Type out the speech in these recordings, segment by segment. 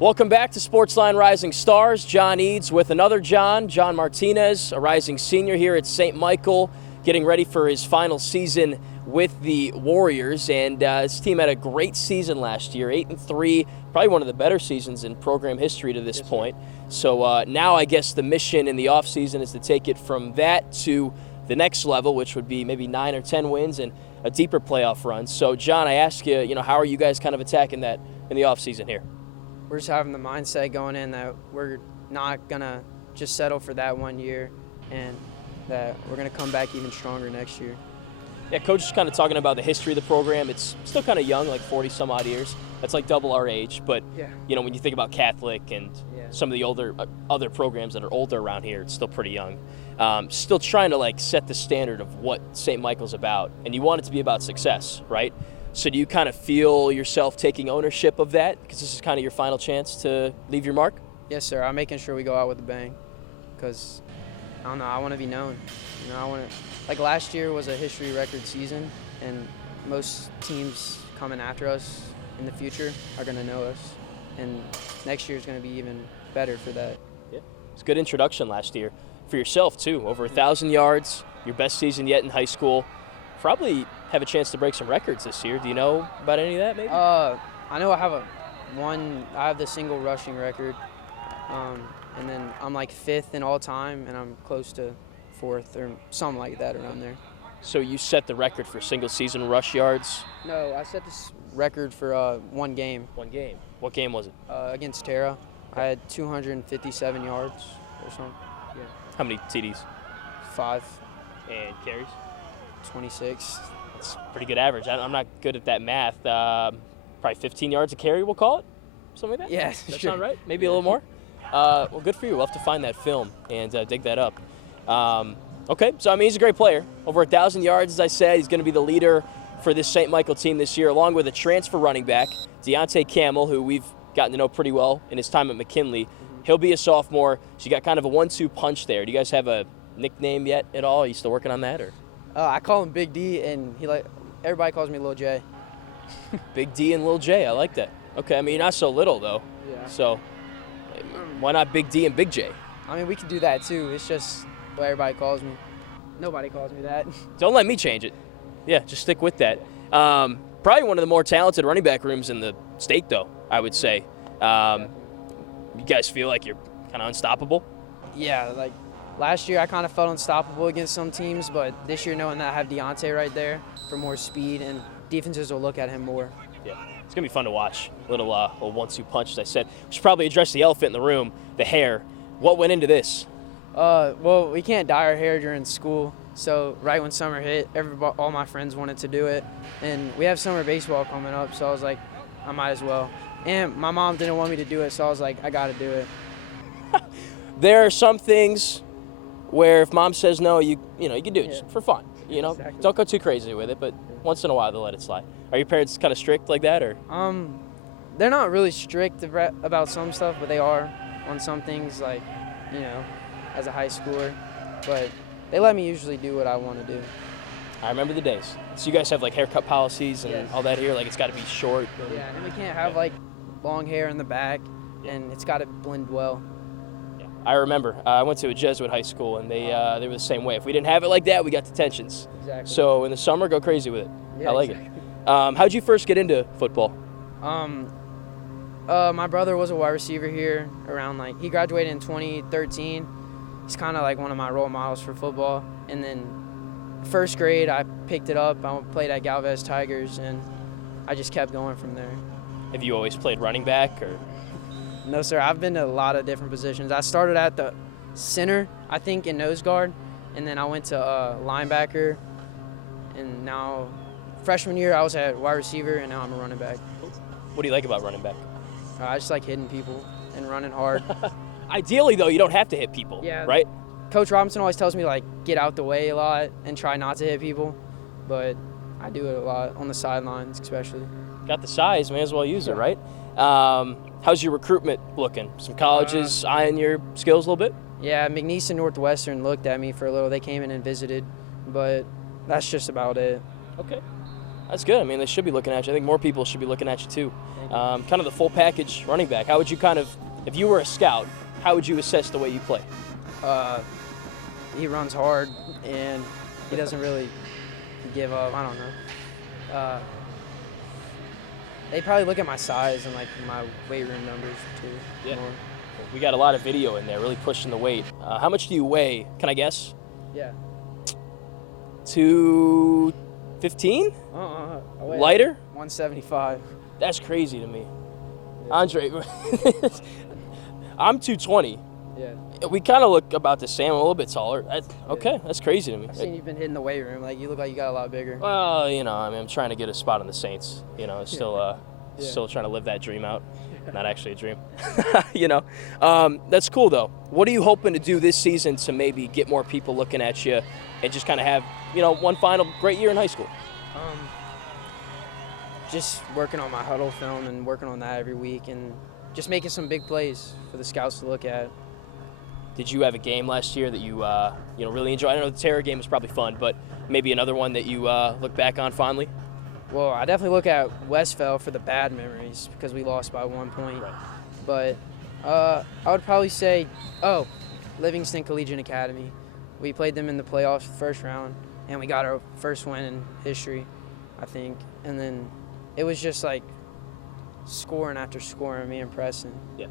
Welcome back to Sportsline Rising Stars. John Eads with another John Martinez, a rising senior here at St. Michael, getting ready for his final season with the Warriors. And his team had a great season last year, 8-3, probably one of the better seasons in program history to this point. So now I guess the mission in the offseason is to take it from that to the next level, which would be maybe 9 or 10 wins and a deeper playoff run. So, John, I ask you, how are you guys kind of attacking that in the offseason here? We're just having the mindset going in that we're not going to just settle for that 1 year and that we're going to come back even stronger next year. Yeah, Coach is kind of talking about the history of the program. It's still kind of young, like 40-some-odd years. That's like double our age. But, when you think about Catholic and some of the other programs that are older around here, it's still pretty young. Still trying to, set the standard of what St. Michael's about. And you want it to be about success, right? So do you kind of feel yourself taking ownership of that? Because this is kind of your final chance to leave your mark? Yes, sir. I'm making sure we go out with a bang because, I don't know, I want to be known. Like last year was a history record season, and most teams coming after us in the future are going to know us. And next year is going to be even better for that. Yeah, it's a good introduction last year. For yourself, too. Over 1,000 yards, your best season yet in high school. Probably have a chance to break some records this year. Do you know about any of that, maybe? I know I have the single rushing record, and then I'm like 5th in all time, and I'm close to 4th or something like that around there. So you set the record for single season rush yards? No, I set this record for one game. One game. What game was it? Against Tara. I had 257 yards or something. Yeah. How many TDs? 5. And carries? 26. That's pretty good average. I'm not good at that math. Probably 15 yards a carry, we'll call it? Something like that? Yeah, That sure. sound right? Maybe a little more? Well, good for you. We'll have to find that film and dig that up. Okay, so, he's a great player. Over 1,000 yards, as I said. He's going to be the leader for this St. Michael team this year, along with a transfer running back, Deontay Camel, who we've gotten to know pretty well in his time at McKinley. He'll be a sophomore, so you got kind of a 1-2 punch there. Do you guys have a nickname yet at all? Are you still working on that, or? I call him Big D, and everybody calls me Lil J. Big D and Lil J, I like that. Okay, you're not so little, though. Yeah. So why not Big D and Big J? We could do that, too. It's just what everybody calls me. Nobody calls me that. Don't let me change it. Yeah, just stick with that. Probably one of the more talented running back rooms in the state, though, I would say. You guys feel like you're kind of unstoppable? Yeah, last year I kind of felt unstoppable against some teams, but this year knowing that I have Deontay right there for more speed and defenses will look at him more. Yeah, it's going to be fun to watch. Little 1-2 punch, as I said. We should probably address the elephant in the room, the hair. What went into this? Well, we can't dye our hair during school, so right when summer hit, all my friends wanted to do it, and we have summer baseball coming up, so I was like, I might as well. And my mom didn't want me to do it, so I was like, I got to do it. There are some things where if mom says no, you can do it just for fun. Exactly. Don't go too crazy with it, but once in a while they'll let it slide. Are your parents kind of strict like that, or? They're not really strict about some stuff, but they are on some things, as a high schooler. But they let me usually do what I want to do. I remember the days. So you guys have haircut policies and all that here, it's got to be short. Yeah, and we can't have long hair in the back, and it's got to blend well. I remember. I went to a Jesuit high school, and they were the same way. If we didn't have it like that, we got detentions. Exactly. So in the summer, go crazy with it. Yeah, I like exactly. it. How'd you first get into football? My brother was a wide receiver here around, he graduated in 2013. He's kind of one of my role models for football. And then first grade, I picked it up. I played at Galvez Tigers, and I just kept going from there. Have you always played running back, or? No, sir. I've been to a lot of different positions. I started at the center, I think, in nose guard, and then I went to linebacker, and now freshman year I was at wide receiver, and now I'm a running back. What do you like about running back? I just like hitting people and running hard. Ideally, though, you don't have to hit people, right? Coach Robinson always tells me, get out the way a lot and try not to hit people, but I do it a lot on the sidelines especially. Got the size, may as well use it, right? How's your recruitment looking? Some colleges eyeing your skills a little bit? Yeah, McNeese and Northwestern looked at me for a little. They came in and visited, but that's just about it. Okay. That's good. I mean, they should be looking at you. I think more people should be looking at you too. Kind of the full package running back. How would you if you were a scout, how would you assess the way you play? He runs hard and he doesn't really give up. I don't know. They probably look at my size and like my weight room numbers too. Yeah. More. We got a lot of video in there, really pushing the weight. How much do you weigh? Can I guess? Yeah. 215? Lighter? 175. That's crazy to me. Yeah. Andre, I'm 220. Yeah. We kind of look about the same, a little bit taller. Okay, that's crazy to me. I've seen you've been hitting the weight room. Like, you look like you got a lot bigger. Well, you know, I mean, I'm trying to get a spot on the Saints. You know, still trying to live that dream out. Not actually a dream. You know, that's cool though. What are you hoping to do this season to maybe get more people looking at you and just kind of have, you know, one final great year in high school? Just working on my huddle film and working on that every week and just making some big plays for the scouts to look at. Did you have a game last year that you really enjoyed? I know the Terror game was probably fun, but maybe another one that you look back on fondly? Well, I definitely look at Westfell for the bad memories because we lost by 1 point. Right. But I would probably say, Livingston Collegiate Academy. We played them in the playoffs first round, and we got our first win in history, I think. And then it was just like scoring after scoring, me and Preston. Yeah,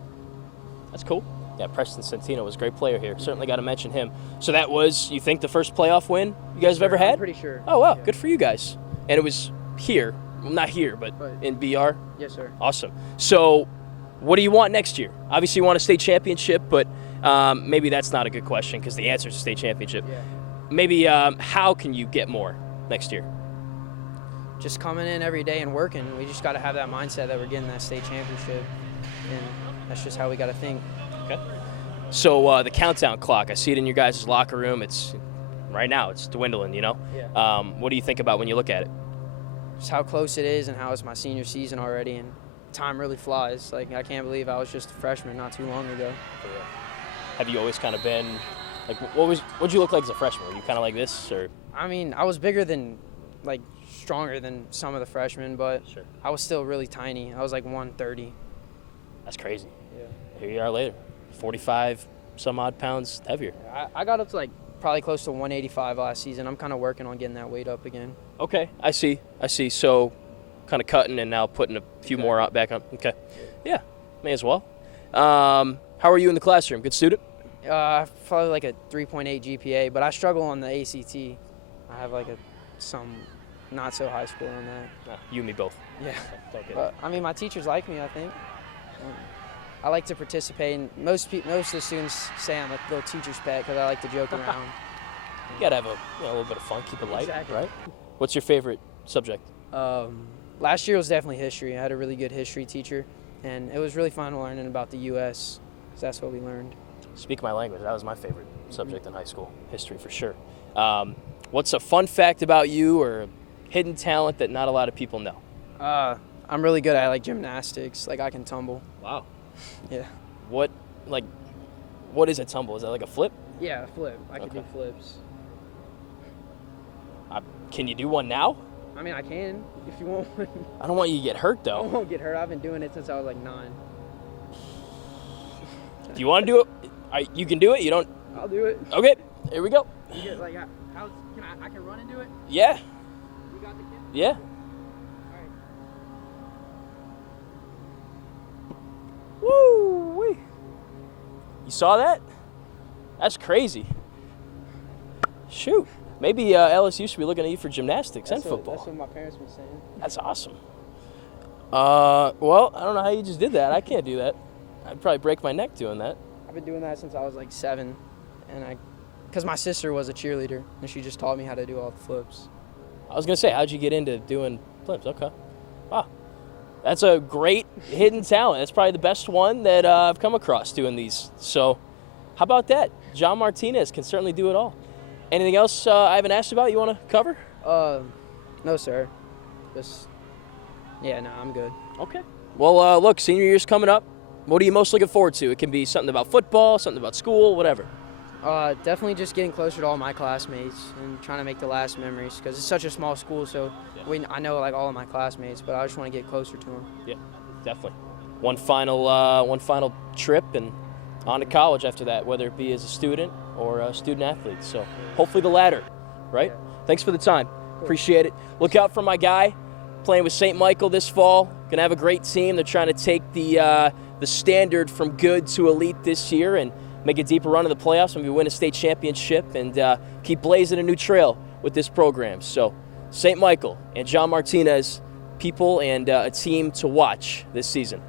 that's cool. Yeah, Preston Santino was a great player here. Certainly got to mention him. So that was, you think, the first playoff win you guys have ever had? I'm pretty sure. Oh, wow. Yeah. Good for you guys. And it was here. Well, not here, but in BR? Yes, sir. Awesome. So what do you want next year? Obviously, you want a state championship, but maybe that's not a good question because the answer is a state championship. Yeah. Maybe how can you get more next year? Just coming in every day and working. We just got to have that mindset that we're getting that state championship, and that's just how we got to think. Okay. So the countdown clock, I see it in your guys' locker room. It's right now, it's dwindling, you know? Yeah. What do you think about when you look at it? Just how close it is and how it's my senior season already, and time really flies. Like, I can't believe I was just a freshman not too long ago. Have you always kind of been, like, what'd you look like as a freshman? Were you kind of like this, or? I mean, I was bigger than, like, stronger than some of the freshmen, but Sure. I was still really tiny. I was like 130. That's crazy. Yeah. Here you are later, 45 some odd pounds heavier. I got up to like probably close to 185 last season. I'm kind of working on getting that weight up again. Okay, I see. So kind of cutting and now putting a few more out back on. Okay. Yeah, may as well. How are you in the classroom? Good student? Probably like a 3.8 GPA, but I struggle on the ACT. I have like some not so high score on that. You and me both. Yeah. Okay. But I mean, my teachers like me, I think. I like to participate, and most of the students say I'm a little teacher's pet because I like to joke around. You gotta have a little bit of fun, keep it light, Exactly. right? What's your favorite subject? Last year was definitely history. I had a really good history teacher, and it was really fun learning about the U.S. because that's what we learned. Speak my language. That was my favorite subject in high school, history for sure. What's a fun fact about you or a hidden talent that not a lot of people know? I'm really good at like gymnastics. Like I can tumble. Wow. Yeah. What is a tumble? Is that like a flip? Yeah, a flip. I can Okay. do flips. Can you do one now? I mean, I can if you want one. I don't want you to get hurt I though. won't get hurt. I've been doing it since I was like 9. Do you want to do it? You can do it. You don't. I'll do it. Okay. Here we go. You get, like, I can run and do it? Yeah. You got the kid? Yeah. Woo-wee. You saw that? That's crazy. Shoot. Maybe LSU should be looking at you for gymnastics and football. That's what my parents were saying. That's awesome. Well, I don't know how you just did that. I can't do that. I'd probably break my neck doing that. I've been doing that since I was like 7, and because my sister was a cheerleader, and she just taught me how to do all the flips. I was going to say, how'd you get into doing flips? Okay. Wow. That's a great hidden talent. That's probably the best one that I've come across doing these. So how about that? John Martinez can certainly do it all. Anything else I haven't asked about you want to cover? No, sir. No, I'm good. Okay. Well, look, senior year's coming up. What are you most looking forward to? It can be something about football, something about school, whatever. Definitely just getting closer to all my classmates and trying to make the last memories because it's such a small school. So I know like all of my classmates, but I just want to get closer to them. Yeah, definitely. One final trip and on to college after that, whether it be as a student or a student athlete. So hopefully the latter, right? Yeah. Thanks for the time. Appreciate it. Look out for my guy playing with St. Michael this fall. Gonna have a great team. They're trying to take the standard from good to elite this year and make a deeper run in the playoffs, maybe win a state championship, and keep blazing a new trail with this program. So St. Michael and John Martinez, people and a team to watch this season.